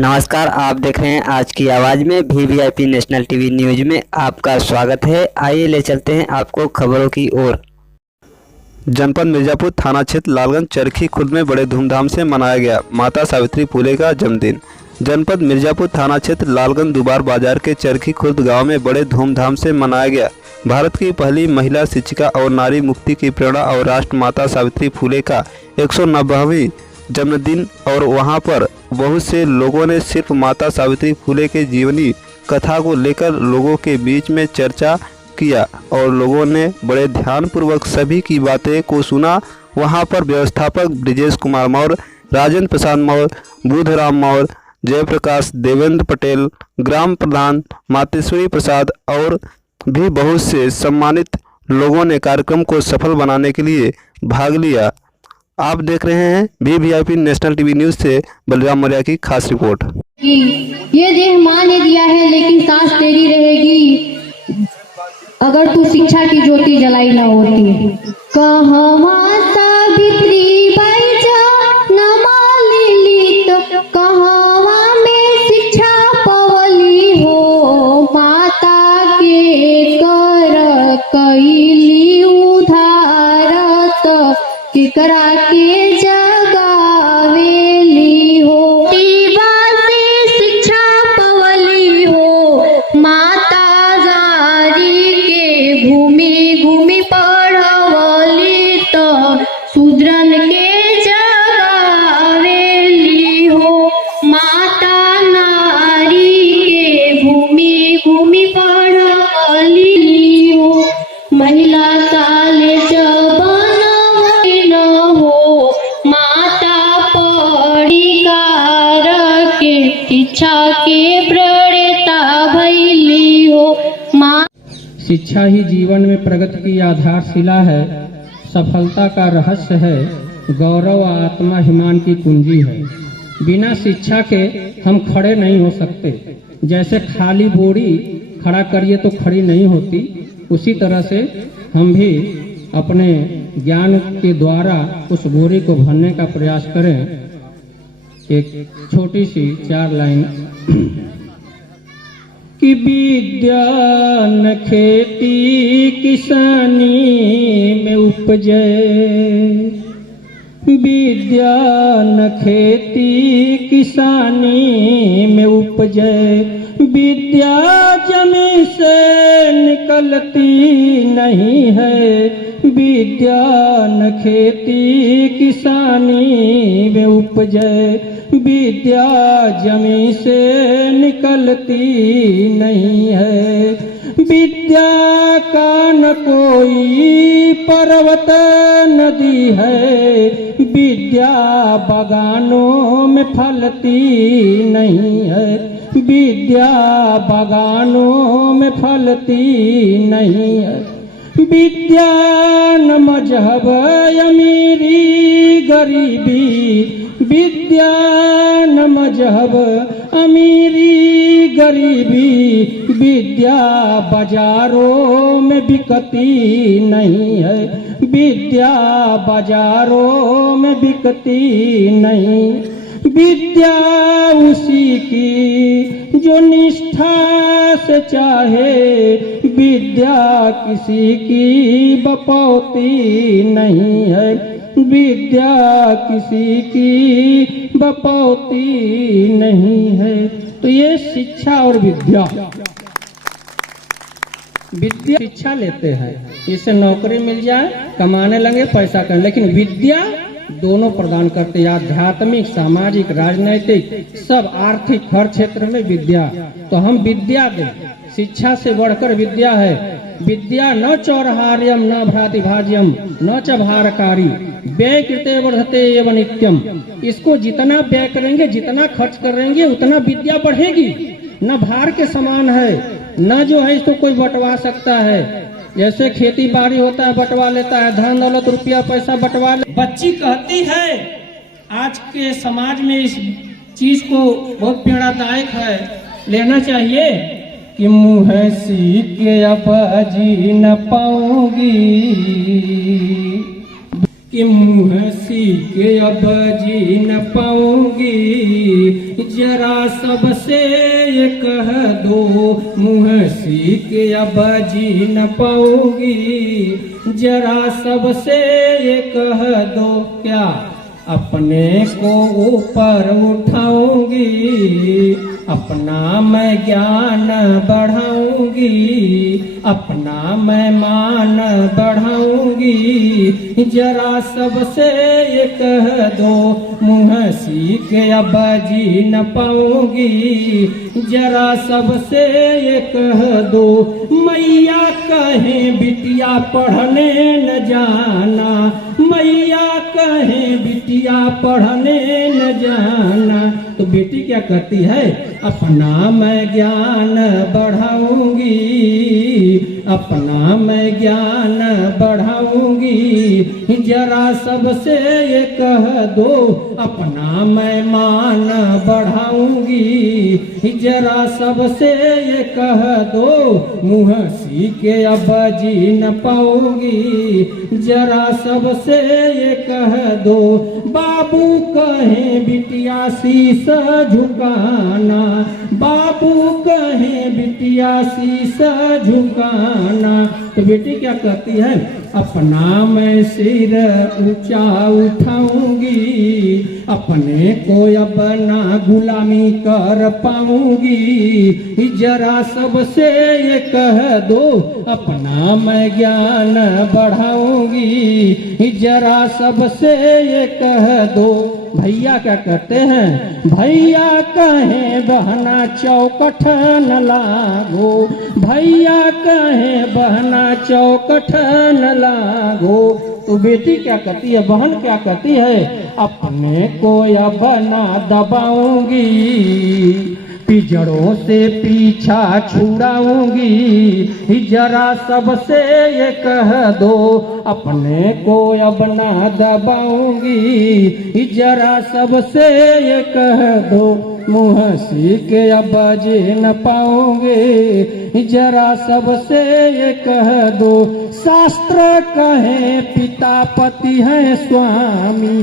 नमस्कार, आप देख रहे हैं आज की आवाज़ में VVIP नेशनल टीवी न्यूज में आपका स्वागत है। आइए ले चलते हैं आपको खबरों की ओर। जनपद मिर्जापुर थाना क्षेत्र लालगंज चरखी खुर्द में बड़े धूमधाम से मनाया गया माता सावित्री फुले का जन्मदिन। जनपद मिर्जापुर थाना क्षेत्र लालगंज दुबार बाजार के चरखी खुर्द गांव में बड़े धूमधाम से मनाया गया भारत की पहली महिला शिक्षिका और नारी मुक्ति की प्रेरणा और राष्ट्र माता सावित्री फुले का 190वां जन्मदिन। और वहां पर बहुत से लोगों ने सिर्फ माता सावित्री फुले के जीवनी कथा को लेकर लोगों के बीच में चर्चा किया और लोगों ने बड़े ध्यानपूर्वक सभी की बातें को सुना। वहां पर व्यवस्थापक ब्रिजेश कुमार मौर्य, राजेंद्र प्रसाद मौर्य, बुधराम मौर्य, जयप्रकाश, देवेंद्र पटेल, ग्राम प्रधान मातेश्वरी प्रसाद और भी बहुत से सम्मानित लोगों ने कार्यक्रम को सफल बनाने के लिए भाग लिया। आप देख रहे हैं VVIP नेशनल टीवी न्यूज से बलराम मौर्य की खास रिपोर्ट। ये देह माँ ने दिया है लेकिन सांस तेरी रहेगी अगर तू शिक्षा की ज्योति जलाई ना होती। कहवा सावित्री बाई नमा लिलित कहवा में शिक्षा पवली हो माता के कर कैली उधारत केकरा के जगावेली हो टीबा से शिक्षा पवली हो माता जारी के घूमी घूमी पढ़वली तो शूद्रन के जगावेली हो माता नारी के घूमी घूमी पढ़वली हो महिला साले शिक्षा के प्रणेता भैली हो माँ। शिक्षा ही जीवन में प्रगति की आधारशिला है, सफलता का रहस्य है, गौरव आत्माभिमान की कुंजी है। बिना शिक्षा के हम खड़े नहीं हो सकते। जैसे खाली बोरी खड़ा करिए तो खड़ी नहीं होती, उसी तरह से हम भी अपने ज्ञान के द्वारा उस बोरी को भरने का प्रयास करें। एक छोटी सी 4 लाइन कि विद्या न खेती किसानी में उपजे, विद्या न खेती किसानी में उपजे, विद्या जमीन से निकलती नहीं है, विद्या न खेती किसानी में उपजे, विद्या जमीन से निकलती नहीं है, विद्या का न कोई पर्वत नदी है, विद्या बागानों में फलती नहीं है, विद्या बागानों में फलती नहीं है, विद्या न मजहब अमीरी गरीबी, विद्या न मजहब अमीरी गरीबी, विद्या बाजारों में बिकती नहीं है, विद्या बाजारों में बिकती नहीं, विद्या उसी की जो निष्ठा से चाहे, विद्या किसी की बपौती नहीं है, विद्या किसी की बपौती नहीं है। तो ये शिक्षा और विद्या शिक्षा लेते हैं, इससे नौकरी मिल जाए, कमाने लगे, पैसा करें, लेकिन विद्या दोनों प्रदान करते हैं, आध्यात्मिक, सामाजिक, राजनैतिक, सब आर्थिक, हर क्षेत्र में विद्या। तो हम विद्या दें, शिक्षा से बढ़कर विद्या है। विद्या न चौरहार्यम न भ्रातिभाज्यम न च भारकारी व्यय कृते वर्धते एवं नित्यम। इसको जितना व्यय करेंगे, जितना खर्च करेंगे, उतना विद्या बढ़ेगी। न भार के समान है, न जो है इसको कोई बंटवा सकता है। जैसे खेती बाड़ी होता है, बंटवा लेता है, धन दौलत रुपया पैसा बंटवा ले। बच्ची कहती है, आज के समाज में इस चीज को बहुत पीड़ादायक है, लेना चाहिए कि मुँह सीख के अब जी न पाऊंगी, कि कि मुँह सी के अब जी न पाऊंगी, जरा सबसे ये कह दो, मुँह सी के अब जी न पाऊंगी, जरा सबसे ये कह दो। क्या अपने को ऊपर उठाऊंगी, अपना मैं ज्ञान बढ़ाऊंगी, अपना मैं मान बढ़ाऊंगी, जरा सबसे ये कह दो, मुँह सी के अब जी न पाऊंगी, जरा सबसे ये कह दो। मैया कहें बिटिया पढ़ने न जाना, मैया कहें बिटिया पढ़ने न जाना, तो बेटी क्या करती है, अपना मैं ज्ञान बढ़ाऊंगी, अपना मैं ज्ञान बढ़ाऊंगी, जरा सबसे ये कह दो, अपना मैं मान बढ़ाऊंगी, जरा सबसे ये कह दो, मुँह सी के अब जी न पाऊंगी, जरा सबसे ये कह दो। बाबू कहे बिटिया शीश झुकाना, बाबू कहे बिटिया शीश झुकाना, तो बेटी क्या कहती है, अपना मैं सिर ऊंचा उठाऊंगी, अपने को अब ना गुलामी कर पाऊंगी, जरा सबसे ये कह दो, अपना मैं ज्ञान बढ़ाऊंगी, जरा सबसे ये कह दो। भैया क्या कहते हैं, भैया कहे बहना चौकठ न लागो, भैया कहे बहना चौकठ न लागो, तो बेटी क्या कहती है, बहन क्या कहती है, अपने को अब ना दबाऊंगी, पिजड़ों से पीछा छुड़ाऊंगी, जरा सबसे ये कह दो, अपने को अब ना दबाऊंगी, जरा सबसे ये कह दो, मुँह सी के अब जी न पाऊंगे, जरा सबसे ये कह दो। शास्त्र कहे पिता पति है स्वामी,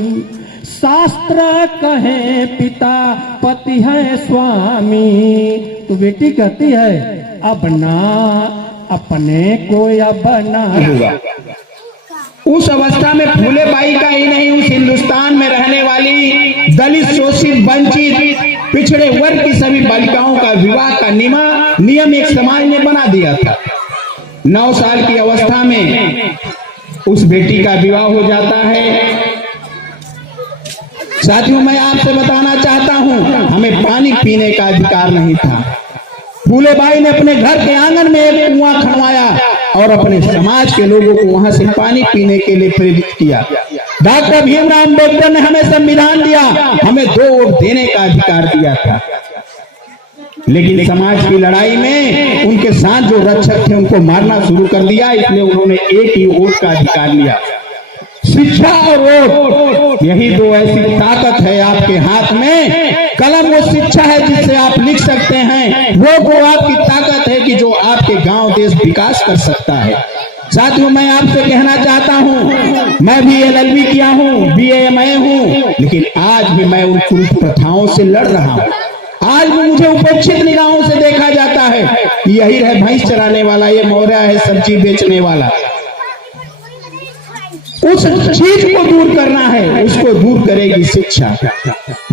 शास्त्र कहे पिता पति है स्वामी, तो बेटी कहती है अब ना अपने को अब ना होगा। उस अवस्था में फूले बाई का ही नहीं, उस हिंदुस्तान में रहने वाली दलित, शोषित, वंचित, पिछड़े वर्ग की सभी बालिकाओं का विवाह का नियम एक समाज ने बना दिया था। 9 साल की अवस्था में उस बेटी का विवाह हो जाता है। साथियों, मैं आपसे बताना चाहता हूं, हमें पानी पीने का अधिकार नहीं था। फूले बाई ने अपने घर के आंगन में एक कुआं खनवाया और अपने समाज के लोगों को वहां से पानी पीने के लिए प्रेरित किया। डॉक्टर भीमराव अम्बेडकर ने हमें संविधान दिया, हमें 2 वोट देने का अधिकार दिया था, लेकिन समाज की लड़ाई में उनके साथ जो रक्षक थे उनको मारना शुरू कर दिया, इसलिए उन्होंने एक ही वोट का अधिकार लिया। शिक्षा और वोट, यही 2 ऐसी ताकत है आपके हाथ में। कलम वो शिक्षा है जिससे आप लिख सकते हैं, वोट वो आपकी ताकत है कि जो आपके गांव देश विकास कर सकता है। साथियों, मैं आपसे कहना चाहता हूं, मैं भी LLB किया हूं, BA MA हूं, लेकिन आज भी मैं उन कुरीत प्रथाओं से लड़ रहा हूं। आज भी मुझे उपेक्षित निगाहों से देखा जाता है। यही है भैंस चराने वाला, ये मौर्या है सब्जी बेचने वाला। उस चीज को दूर करना है, उसको दूर करेगी शिक्षा।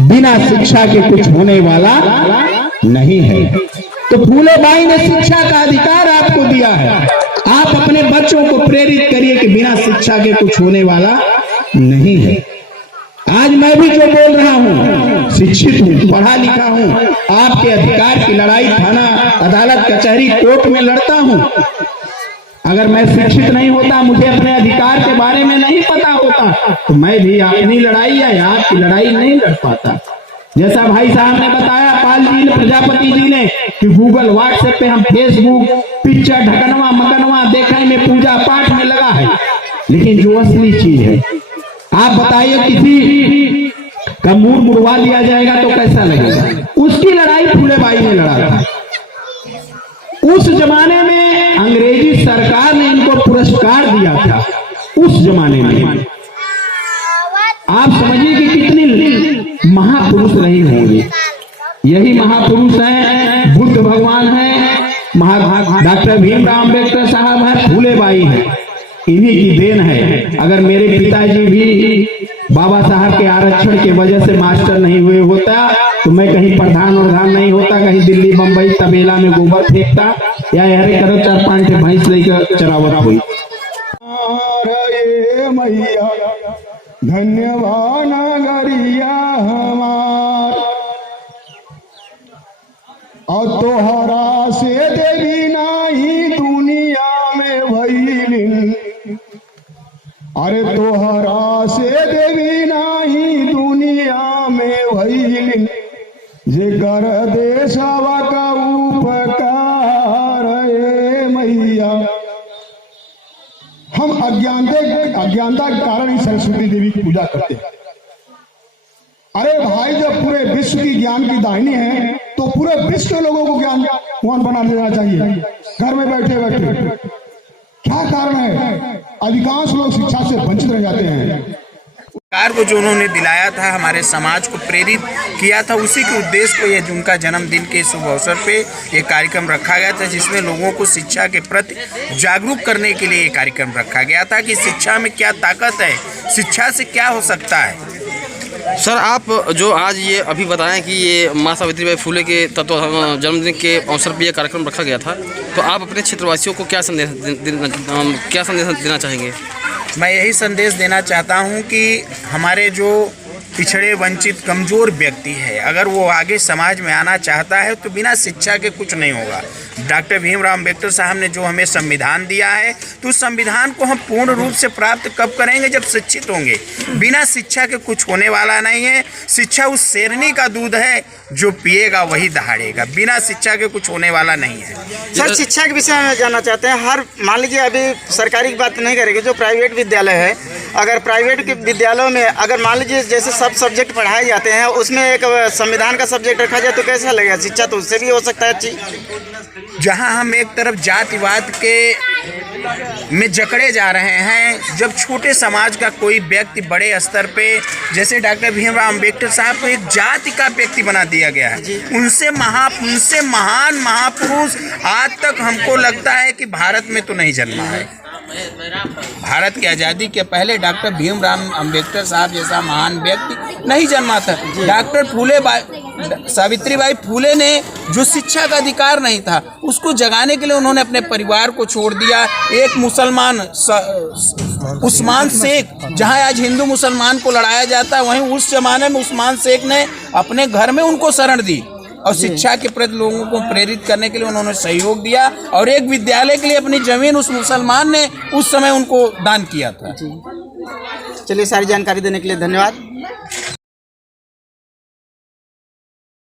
बिना शिक्षा के कुछ होने वाला नहीं है। तो फूले बाई ने शिक्षा का अधिकार आपको दिया है। आप अपने बच्चों को प्रेरित करिए कि बिना शिक्षा के कुछ होने वाला नहीं है। आज मैं भी जो बोल रहा हूँ, शिक्षित हूँ, पढ़ा लिखा हूँ, आपके अधिकार की लड़ाई थाना, अदालत, कचहरी, कोर्ट में लड़ता हूँ। अगर मैं शिक्षित नहीं होता, मुझे अपने अधिकार के बारे में नहीं पता होता, तो मैं भी अपनी लड़ाई या आपकी लड़ाई नहीं लड़ पाता। जैसा भाई साहब ने बताया, पाल जी ने, प्रजापति जी ने, कि गूगल, व्हाट्सएप पे हम फेसबुक, पिक्चर, ढकनवा मकनवा देखने में, पूजा पाठ में लगा है, लेकिन जो असली चीज है, आप बताइए किसी का मुंह मुड़वा लिया जाएगा तो कैसा लगेगा? उसकी लड़ाई फूले बाई ने लड़ा था। उस जमाने में अंग्रेजी सरकार ने इनको पुरस्कार दिया था। उस जमाने में यही महापुरुष हैं, बुद्ध भगवान हैं, डॉक्टर भीमराव अम्बेडकर साहब हैं, फूले बाई हैं, इन्हीं की देन है। अगर मेरे पिताजी भी बाबा साहब के आरक्षण के वजह से मास्टर नहीं हुए होता तो मैं कहीं प्रधान नहीं होता, कहीं दिल्ली बम्बई तबेला में गोबर फेंकता या हरे करो 4-5 भैंस लेकर चरावत हुई। मैया धन्यवाद नगरिया हमार, और तोहरा से देवी नाही दुनिया में भइलिन, अरे तोहरा से देवी नाही दुनिया में भइलिन, जेकर देशवा का उपकार ए मैया। हम अज्ञानता के कारण ही सरस्वती देवी की पूजा करते हैं। अरे भाई, जब पूरे विश्व की ज्ञान की दाहिनी है तो पूरे विश्व के लोगों को ज्ञानवान बना देना चाहिए। घर में बैठे बैठे क्या कारण है? अधिकांश लोग शिक्षा से वंचित रह जाते हैं। सरकार को जो उन्होंने दिलाया था, हमारे समाज को प्रेरित किया था, उसी के उद्देश्य को ये उनका जन्मदिन के शुभ अवसर पे ये कार्यक्रम रखा गया था, जिसमें लोगों को शिक्षा के प्रति जागरूक करने के लिए ये कार्यक्रम रखा गया था कि शिक्षा में क्या ताकत है, शिक्षा से क्या हो सकता है। सर, आप जो आज ये अभी बताएं कि ये माँ सावित्रीबाई फुले के जन्मदिन के अवसर पर यह कार्यक्रम रखा गया था, तो आप अपने क्षेत्रवासियों को क्या संदेश देना चाहेंगे? मैं यही संदेश देना चाहता हूं कि हमारे जो पिछड़े, वंचित, कमज़ोर व्यक्ति है, अगर वो आगे समाज में आना चाहता है तो बिना शिक्षा के कुछ नहीं होगा। डॉक्टर भीमराव अम्बेडकर साहब ने जो हमें संविधान दिया है, तो उस संविधान को हम पूर्ण रूप से प्राप्त कब करेंगे? जब शिक्षित होंगे। बिना शिक्षा के कुछ होने वाला नहीं है। शिक्षा उस शेरनी का दूध है जो पिएगा वही दहाड़ेगा। बिना शिक्षा के कुछ होने वाला नहीं है। सर, शिक्षा के विषय में जानना चाहते हैं। हर मान लीजिए, अभी सरकारी की बात नहीं करेंगे, जो प्राइवेट विद्यालय है, अगर प्राइवेट के विद्यालयों में अगर मान लीजिए जैसे सब सब्जेक्ट पढ़ाए जाते हैं, उसमें एक संविधान का सब्जेक्ट रखा जाए तो कैसा लगेगा? शिक्षा तो उससे भी हो सकता है अच्छी। जहां हम एक तरफ जातिवाद के में जकड़े जा रहे हैं, जब छोटे समाज का कोई व्यक्ति बड़े स्तर पे, जैसे डॉक्टर भीमराव अम्बेडकर साहब को एक जाति का व्यक्ति बना दिया गया है, उनसे महान महापुरुष आज तक हमको लगता है कि भारत में तो नहीं जन्मा है। भारत की आज़ादी के पहले डॉक्टर भीमराव अम्बेडकर साहब जैसा महान व्यक्ति नहीं जन्मा था। डॉक्टर सावित्रीबाई फूले ने जो शिक्षा का अधिकार नहीं था, उसको जगाने के लिए उन्होंने अपने परिवार को छोड़ दिया। एक मुसलमान उस्मान शेख, जहां आज हिंदू मुसलमान को लड़ाया जाता है, वहीं उस जमाने में उस्मान शेख ने अपने घर में उनको शरण दी और शिक्षा के प्रति लोगों को प्रेरित करने के लिए उन्होंने सहयोग दिया, और एक विद्यालय के लिए अपनी जमीन उस मुसलमान ने उस समय उनको दान किया था। चलिए, सारी जानकारी देने के लिए धन्यवाद।